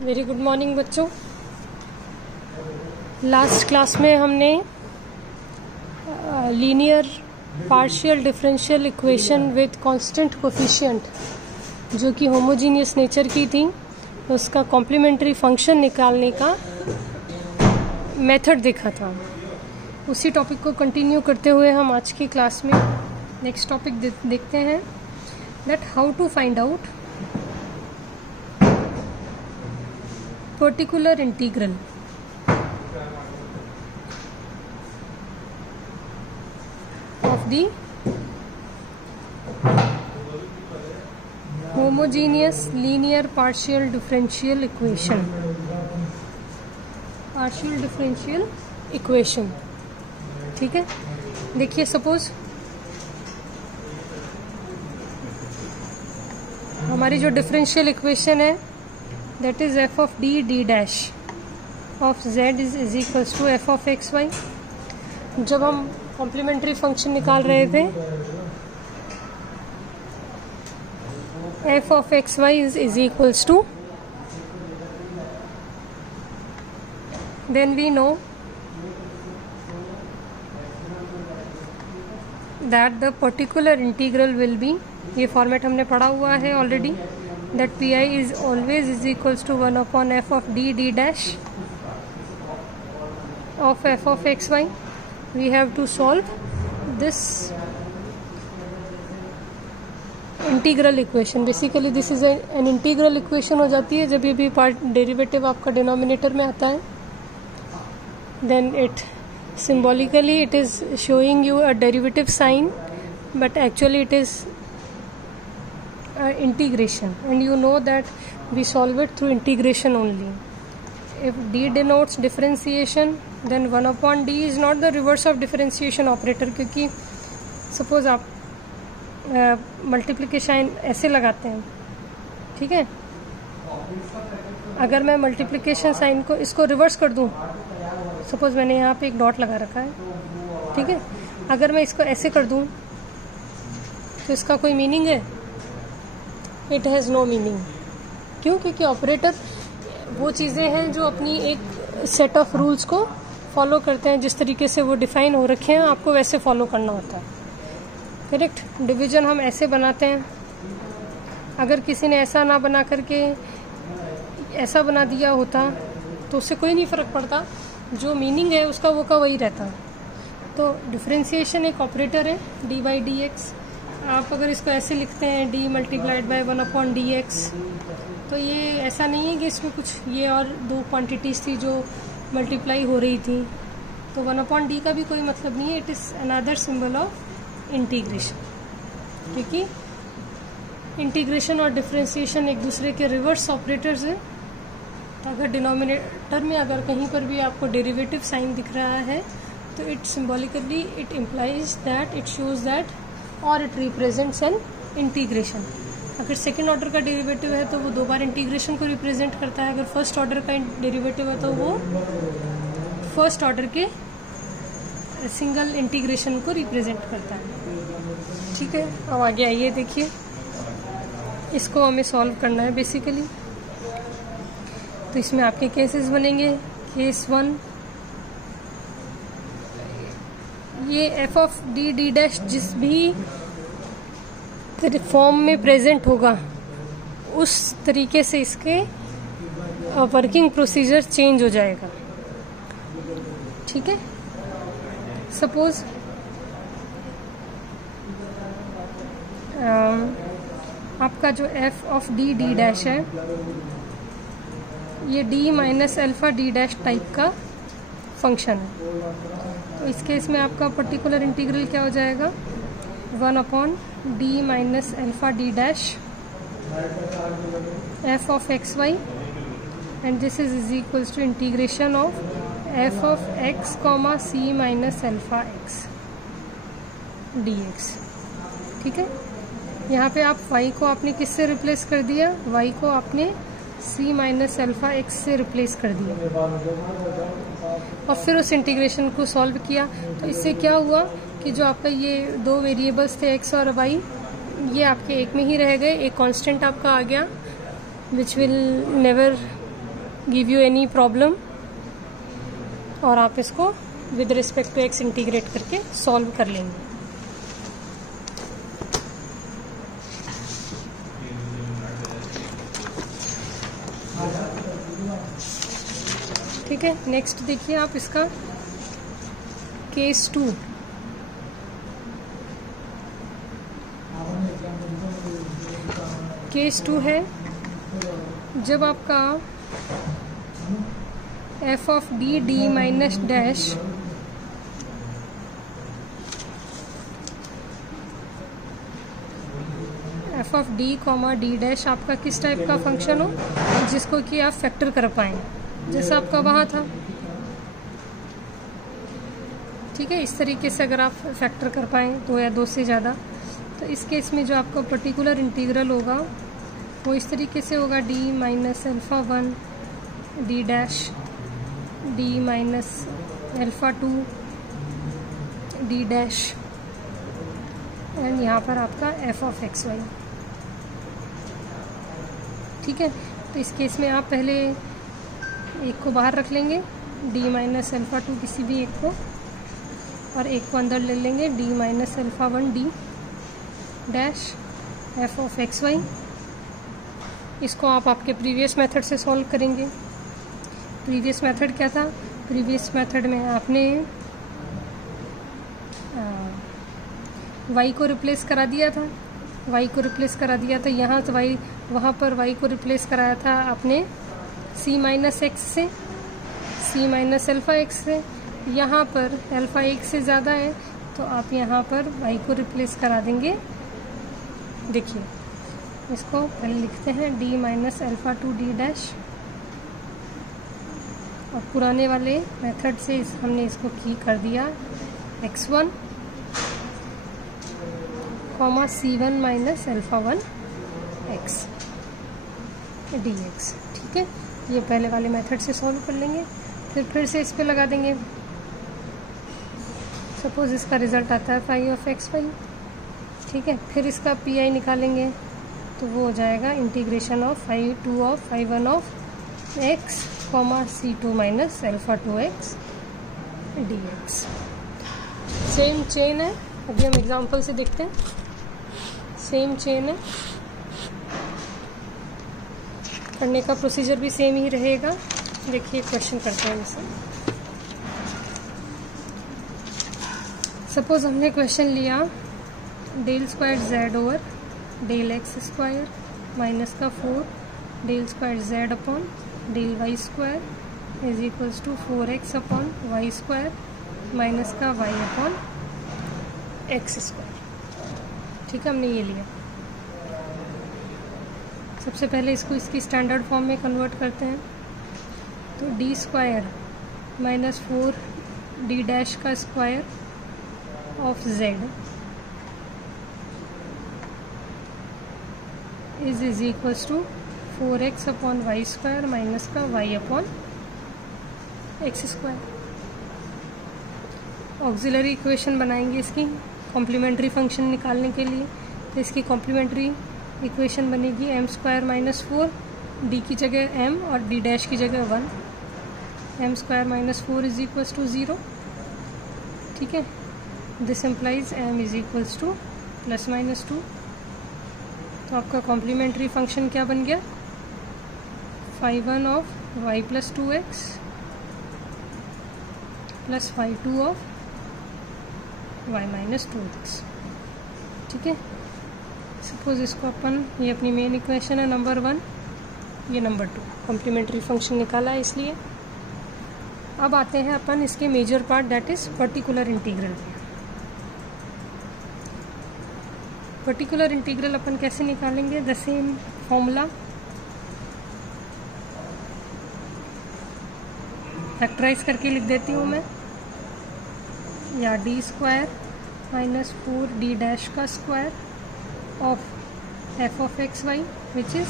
Very good morning बच्चों। Last class में हमने linear partial differential equation with constant coefficient जो कि होमोजीनियस नेचर की थी, उसका कॉम्प्लीमेंट्री फंक्शन निकालने का मेथड देखा था। उसी टॉपिक को कंटिन्यू करते हुए हम आज की क्लास में नेक्स्ट टॉपिक देखते हैं, that how to find out particular integral of the homogeneous linear partial differential equation। ठीक है, देखिए सपोज हमारी जो डिफरेंशियल इक्वेशन है that is f of d dash of z is equals to f of x y। जब हम complementary function निकाल रहे थे f of x y is equals to, then we know that the particular integral will be, ये format हमने पढ़ा हुआ है already, that pi is always is equals to 1 upon f of d dash of f of x y। we have to solve this integral equation। basically this is an integral equation हो जाती है जब ये भी part derivative आपका denominator में आता है, then it symbolically it is showing you a derivative sign, but actually it is integration, and you know that we solve it through integration only। if d denotes differentiation, then 1 upon d is not the reverse of differentiation operator, क्योंकि suppose आप multiplication ऐसे लगाते हैं, ठीक है, अगर मैं multiplication sign को इसको रिवर्स कर दूं, सपोज मैंने यहाँ पे एक डॉट लगा रखा है, ठीक है, अगर मैं इसको ऐसे कर दूं तो इसका कोई मीनिंग है? It has no meaning. क्यों? क्योंकि ऑपरेटर वो चीज़ें हैं जो अपनी एक सेट ऑफ रूल्स को फॉलो करते हैं, जिस तरीके से वो डिफाइन हो रखे हैं आपको वैसे फॉलो करना होता है, करेक्ट। डिवीजन हम ऐसे बनाते हैं, अगर किसी ने ऐसा ना बना करके ऐसा बना दिया होता तो उससे कोई नहीं फ़र्क पड़ता, जो मीनिंग है उसका वो का वही रहता। तो डिफरेंशिएशन एक ऑपरेटर है डी बाई डी एक्स। आप अगर इसको ऐसे लिखते हैं d multiplied by 1 upon D x, तो ये ऐसा नहीं है कि इसमें कुछ ये और दो क्वांटिटीज थी जो मल्टीप्लाई हो रही थी, तो 1 अपॉन डी का भी कोई मतलब नहीं है। It is another symbol of integration, क्योंकि इंटीग्रेशन और डिफरेंशिएशन एक दूसरे के रिवर्स ऑपरेटर्स हैं। तो अगर डिनोमिनेटर में अगर कहीं पर भी आपको डेरिवेटिव साइन दिख रहा है तो it symbolically it implies that, it shows that, और इट रिप्रेजेंट्स एन इंटीग्रेशन। अगर सेकेंड ऑर्डर का डेरिवेटिव है तो वो दो बार इंटीग्रेशन को रिप्रेजेंट करता है, अगर फर्स्ट ऑर्डर का डेरिवेटिव है तो वो फर्स्ट ऑर्डर के सिंगल इंटीग्रेशन को रिप्रेजेंट करता है। ठीक है, अब आगे आइए, देखिए इसको हमें सॉल्व करना है बेसिकली। तो इसमें आपके केसेस बनेंगे। केस 1, ये f ऑफ d डैश जिस भी फॉर्म में प्रेजेंट होगा उस तरीके से इसके वर्किंग प्रोसीजर चेंज हो जाएगा, ठीक है। सपोज आपका जो f ऑफ d डैश है ये d minus alpha d dash type का फंक्शन है, तो इस केस में आपका पर्टिकुलर इंटीग्रल क्या हो जाएगा? 1 upon D minus alpha D dash F of X Y, and this is equals to integration of F of X comma C minus alpha X D X. ठीक है, यहाँ पे आप y को आपने किससे रिप्लेस कर दिया? y को आपने c माइनस अल्फा एक्स से रिप्लेस कर दिया और फिर उस इंटीग्रेशन को सॉल्व किया। तो इससे क्या हुआ कि जो आपका ये दो वेरिएबल्स थे x और y, ये आपके एक में ही रह गए, एक कांस्टेंट आपका आ गया which will never give you any problem, और आप इसको with respect to X integrate करके सॉल्व कर लेंगे। ठीक है, नेक्स्ट देखिए आप इसका केस 2। केस 2 है जब आपका F of D D minus dash F of D comma D dash आपका किस टाइप का फंक्शन हो जिसको कि आप फैक्टर कर पाएँ, जैसा आपका वहाँ था। ठीक है, इस तरीके से अगर आप फैक्टर कर पाएँ 2 या 2 से ज़्यादा, तो इस केस में जो आपका पर्टिकुलर इंटीग्रल होगा वो इस तरीके से होगा D minus alpha 1 D dash D minus alpha 2 D dash and यहाँ पर आपका एफ ऑफ एक्स वाई। ठीक है, तो इस केस में आप पहले एक को बाहर रख लेंगे डी माइनस अल्फ़ा 2 किसी भी एक को, और एक को अंदर ले लेंगे D minus alpha 1 D dash F of X Y. इसको आप आपके प्रीवियस मेथड से सॉल्व करेंगे। प्रीवियस मेथड क्या था? प्रीवियस मेथड में आपने y को रिप्लेस करा दिया था, y को रिप्लेस करा दिया था यहाँ तो y, वहाँ पर y को रिप्लेस कराया था आपने c माइनस एक्स से, c माइनस अल्फ़ा एक्स से। यहाँ पर अल्फ़ा 1 से ज़्यादा है तो आप यहाँ पर y को रिप्लेस करा देंगे। देखिए इसको पहले लिखते हैं d minus alpha 2 D dash, और पुराने वाले मेथड से हमने इसको की कर दिया x1 comma c1 minus alpha 1 x dx। ठीक है, ये पहले वाले मेथड से सॉल्व कर लेंगे, फिर से इस पे लगा देंगे। सपोज इसका रिज़ल्ट आता है फाई ऑफ एक्स वाई। ठीक है, फिर इसका पी आई निकालेंगे तो वो हो जाएगा integration of phi 2 of phi 1 of X comma c2 minus alpha 2x dx। Same chain है, अभी हम एग्जांपल से देखते हैं। सेम चेन है, करने का प्रोसीजर भी सेम ही रहेगा। देखिए क्वेश्चन करते हैं इसे। सपोज हमने क्वेश्चन लिया del square Z over del X square minus का 4 del square Z upon del Y square is equals to 4x upon Y square minus का y अपॉन एक्स स्क्वायर। ठीक है, हमने ये लिया। सबसे पहले इसको इसकी स्टैंडर्ड फॉर्म में कन्वर्ट करते हैं, तो D square minus 4 D dash का square of Z is equals to 4x upon Y square minus का y upon X square. Auxiliary equation बनाएंगे इसकी कॉम्प्लीमेंट्री फंक्शन निकालने के लिए। तो इसकी कॉम्प्लीमेंट्री इक्वेशन बनेगी एम स्क्वायर माइनस 4 डी की जगह m और डी डैश की जगह 1, M square minus 4 is equals to 0। ठीक है, this implies m is equals to plus minus 2। तो आपका कॉम्प्लीमेंट्री फंक्शन क्या बन गया? Phi 1 of y plus 2x plus phi 2 of y minus 2x। ठीक है, सपोज इसको अपन, ये अपनी मेन इक्वेशन है नंबर 1, ये नंबर 2, कॉम्प्लीमेंट्री फंक्शन निकाला है इसलिए। अब आते हैं अपन इसके major part, that is particular integral. Particular integral अपन कैसे निकालेंगे? द सेम फॉर्मूला, फैक्टराइज करके लिख देती हूँ मैं, या D square minus 4 D dash का square of F of X Y which is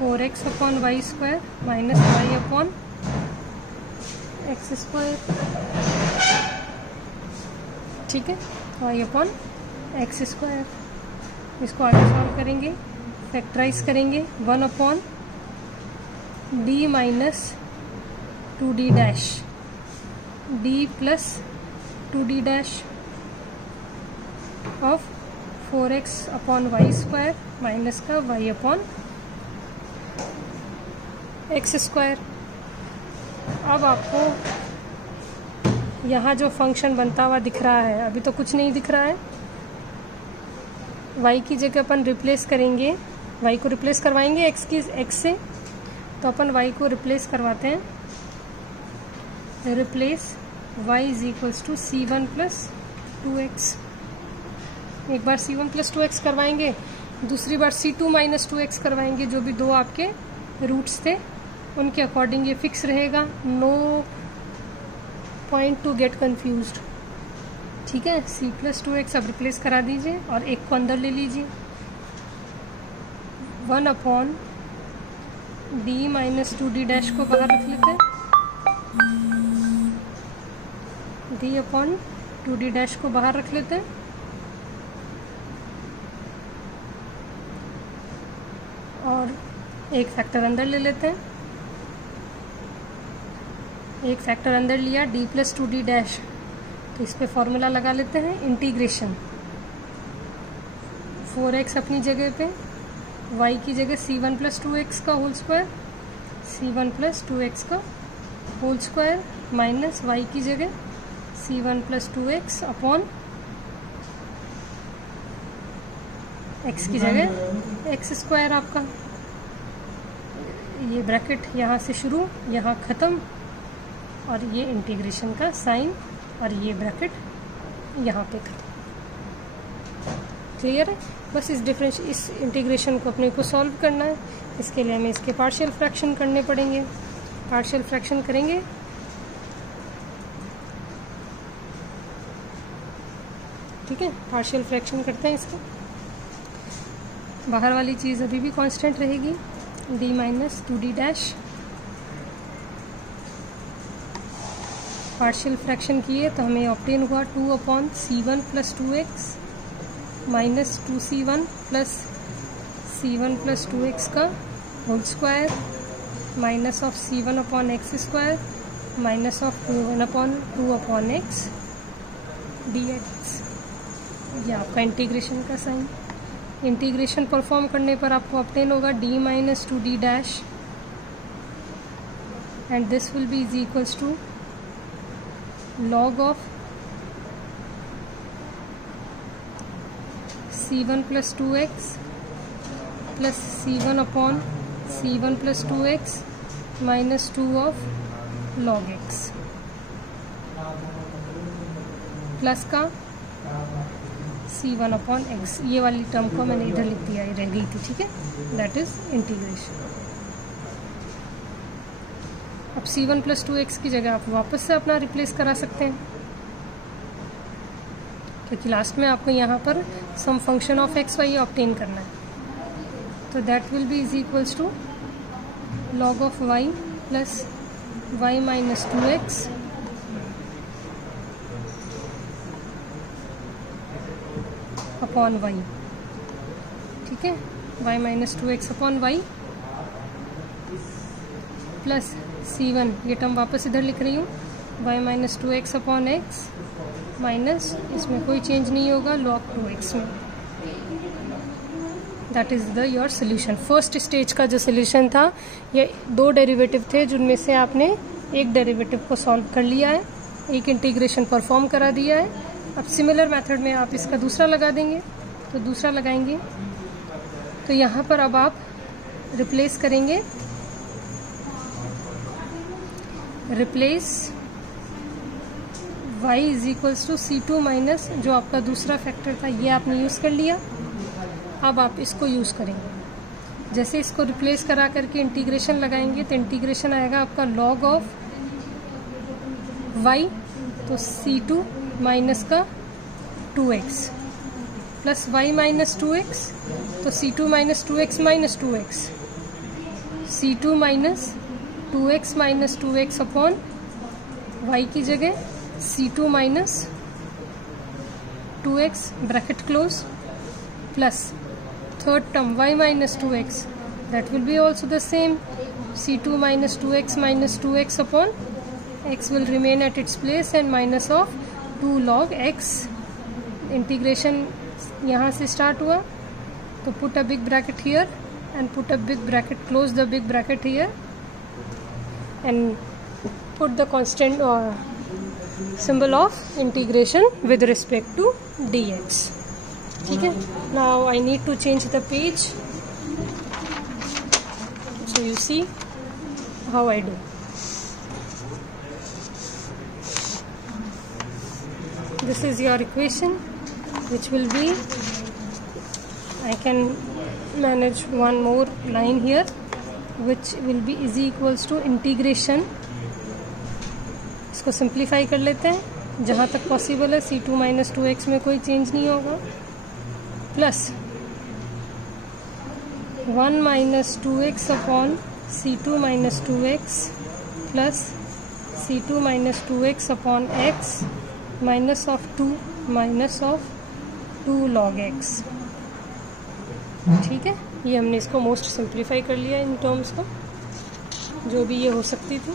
4x upon Y square minus Y upon X square. ठीक है, वाई अपॉन एक्स स्क्वायर। इसको आगे सॉल्व करेंगे, फैक्टराइज करेंगे 1 upon D minus 2d dash, D plus 2d dash of 4x upon Y square minus का y upon X square. अब आपको यहाँ जो फंक्शन बनता हुआ दिख रहा है, अभी तो कुछ नहीं दिख रहा है, y की जगह अपन रिप्लेस करेंगे, y को रिप्लेस करवाएंगे x से, तो अपन y को रिप्लेस करवाते हैं, replace y is equals to c1 plus 2x। एक बार c1 प्लस 2x करवाएंगे, दूसरी बार c2 माइनस 2x करवाएंगे, जो भी दो आपके रूट्स थे उनके अकॉर्डिंग ये फिक्स रहेगा, no point to get confused. ठीक है, c प्लस 2x अब रिप्लेस करा दीजिए और एक को अंदर ले लीजिए, 1 upon D minus 2d dash को बाहर रख लेते हैं, डी अपॉन 2d डैश को बाहर रख लेते हैं, और एक फैक्टर अंदर ले लेते हैं, एक फैक्टर अंदर लिया d प्लस 2d डैश, तो इस पे फॉर्मूला लगा लेते हैं, इंटीग्रेशन 4x अपनी जगह पे, y की जगह c1 प्लस 2x का whole square, c1 plus 2x का होल स्क्वायर माइनस y की जगह c1 plus 2x upon x की जगह x स्क्वायर आपका, ये ब्रैकेट यहाँ से शुरू, यहाँ ख़त्म, और ये इंटीग्रेशन का साइन, और ये ब्रैकेट यहाँ पे खत्म। क्लियर है? बस इस इंटीग्रेशन को अपने को सॉल्व करना है। इसके लिए हमें इसके पार्शियल फ्रैक्शन करने पड़ेंगे। पार्शियल फ्रैक्शन करेंगे, ठीक है, पार्शियल फ्रैक्शन करते हैं इसका। बाहर वाली चीज़ अभी भी कांस्टेंट रहेगी, d minus 2d dash. Partial fraction किए तो हमें ऑब्टेन हुआ 2 upon c1 plus 2x minus 2c1 plus c1 plus 2x का whole square minus of c1 upon X square minus of 1 upon 2 upon X dx। ये आपका integration का sign. Integration perform करने पर आपको ऑब्टेन होगा d minus 2d dash, and this will be is equals to log of c1 plus 2x plus c1 upon c1 plus 2x minus 2 of log x plus का c1 upon x। ये वाली term को मैंने इधर लिख दिया, ये रह गई थी, ठीक है, दैट इज इंटीग्रेशन। अब c1 प्लस 2x की जगह आप वापस से अपना रिप्लेस करा सकते हैं, क्योंकि लास्ट में आपको यहाँ पर sum function of X Y obtain करना है। तो that will be is equals to log of Y plus Y minus 2x upon Y, ठीक है, Y minus 2x upon Y plus c1, ये टर्म वापस इधर लिख रही हूँ, y minus 2x upon X minus, इसमें कोई चेंज नहीं होगा, log 2x में। That is the your solution. First stage का जो सोल्यूशन था, ये 2 डेरिवेटिव थे, जिनमें से आपने एक डेरिवेटिव को सॉल्व कर लिया है, एक इंटीग्रेशन परफॉर्म करा दिया है। अब सिमिलर मेथड में आप इसका दूसरा लगा देंगे, तो दूसरा लगाएंगे तो यहाँ पर अब आप रिप्लेस करेंगे, replace y is equals to c2 minus, जो आपका दूसरा फैक्टर था ये आपने यूज़ कर लिया। अब आप इसको यूज़ करेंगे, जैसे इसको रिप्लेस करा करके इंटीग्रेशन लगाएंगे तो इंटीग्रेशन आएगा आपका log ऑफ y, तो c2 माइनस का 2x plus y minus 2x, तो c2 minus 2x minus 2x, c2 minus 2x minus 2x upon y की जगह c2 minus 2x bracket close plus third term y minus 2x, that will be also the same. C2 minus 2x upon x will remain at its place and minus of 2 log x. Integration यहाँ से start हुआ, तो put a big bracket here and put a big bracket, close the big bracket here and put the constant symbol of integration with respect to dx. ठीक है. Now I need to change the page, so you see how I do. This is your equation, which will be, I can manage one more line here, which will be is equals to integration. इसको simplify कर लेते हैं जहाँ तक possible है. C2 minus 2x में कोई change नहीं होगा, plus 1 minus 2x upon C2 minus 2x plus C2 minus 2x upon x minus of 2 minus of 2 log x. ठीक है. ये हमने इसको मोस्ट सिंप्लीफाई कर लिया इन टर्म्स को, जो भी ये हो सकती थी.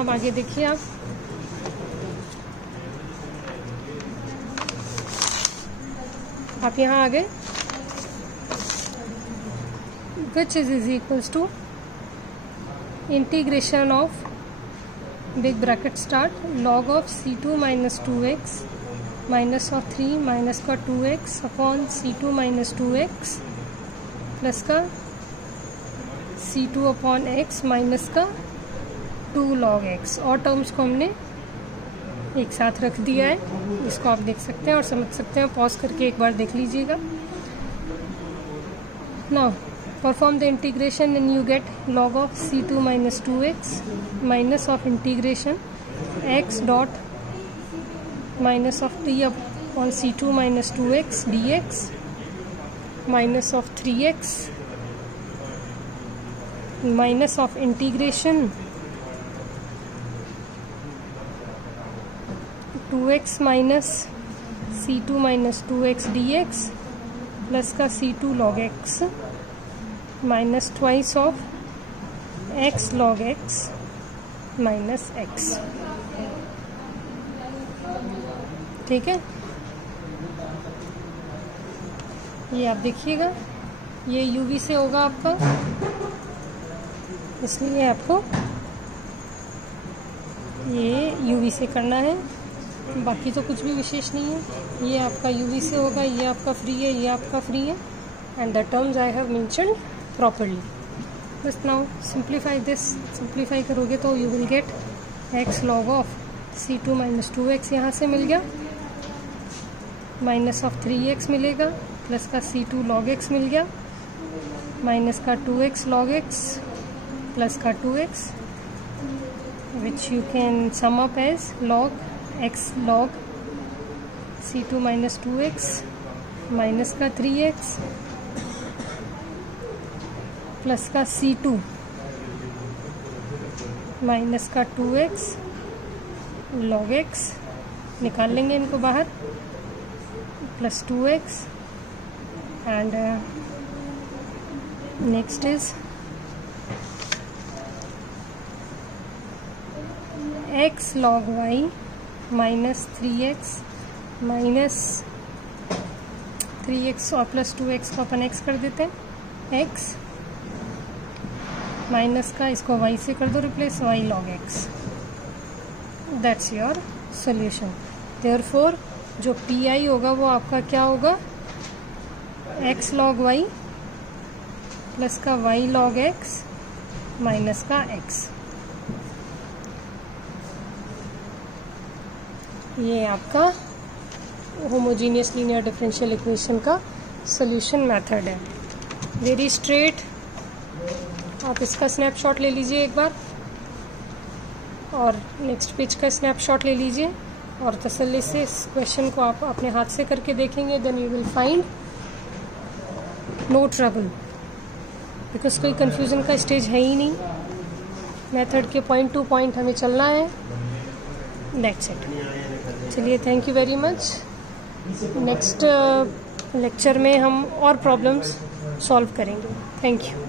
अब आगे देखिए आप यहाँ आ गए. Which is equals to integration of big bracket start log of C2 minus 2x minus of 3 minus का 2x upon C2 minus 2x plus का C2 अपॉन x माइनस का 2 log x. और टर्म्स को हमने एक साथ रख दिया है. इसको आप देख सकते हैं और समझ सकते हैं. पॉज करके एक बार देख लीजिएगा. Now perform the integration and you get log of C2 minus 2x minus of integration x dot minus of 3 upon C2 minus 2x dx minus of 3x minus of integration 2x minus C2 minus 2x dx plus का C2 log x minus twice of x log x minus x. ठीक है. ये आप देखिएगा, ये UV से होगा आपका, इसलिए आपको ये UV से करना है. बाकी तो कुछ भी विशेष नहीं है. ये आपका UV से होगा, ये आपका फ्री है, ये आपका फ्री है. And the terms I have mentioned properly. बस नाउ सिंप्लीफाई दिस. सिंप्लीफाई करोगे तो you will get x log of C2 minus 2x यहाँ से मिल गया, माइनस ऑफ 3x मिलेगा, प्लस का C2 log x मिल गया, माइनस का 2x log x प्लस का 2x, which you can sum up as log x log C2 minus 2x minus का 3x plus का C2 माइनस का 2x log x. निकाल लेंगे इनको बाहर, plus 2x and next is x log y minus 3x minus 3x और plus 2x को अपन x कर देते हैं. x माइनस का इसको y से कर दो replace, y log x. That's your solution. Therefore जो PI होगा वो आपका क्या होगा, x log y प्लस का y log x माइनस का x. ये आपका होमोजीनियस लीनियर डिफरेंशियल इक्वेशन का सोल्यूशन मेथड है. Very straight. आप इसका स्नैपशॉट ले लीजिए एक बार और नेक्स्ट पेज का स्नैपशॉट ले लीजिए और तसल्ली से इस क्वेश्चन को आप अपने हाथ से करके देखेंगे. Then you will find no trouble, because कोई कंफ्यूजन का स्टेज है ही नहीं. मेथड के पॉइंट टू पॉइंट हमें चलना है. That's it. चलिए, thank you very much. Next lecture में हम और प्रॉब्लम्स सॉल्व करेंगे. Thank you.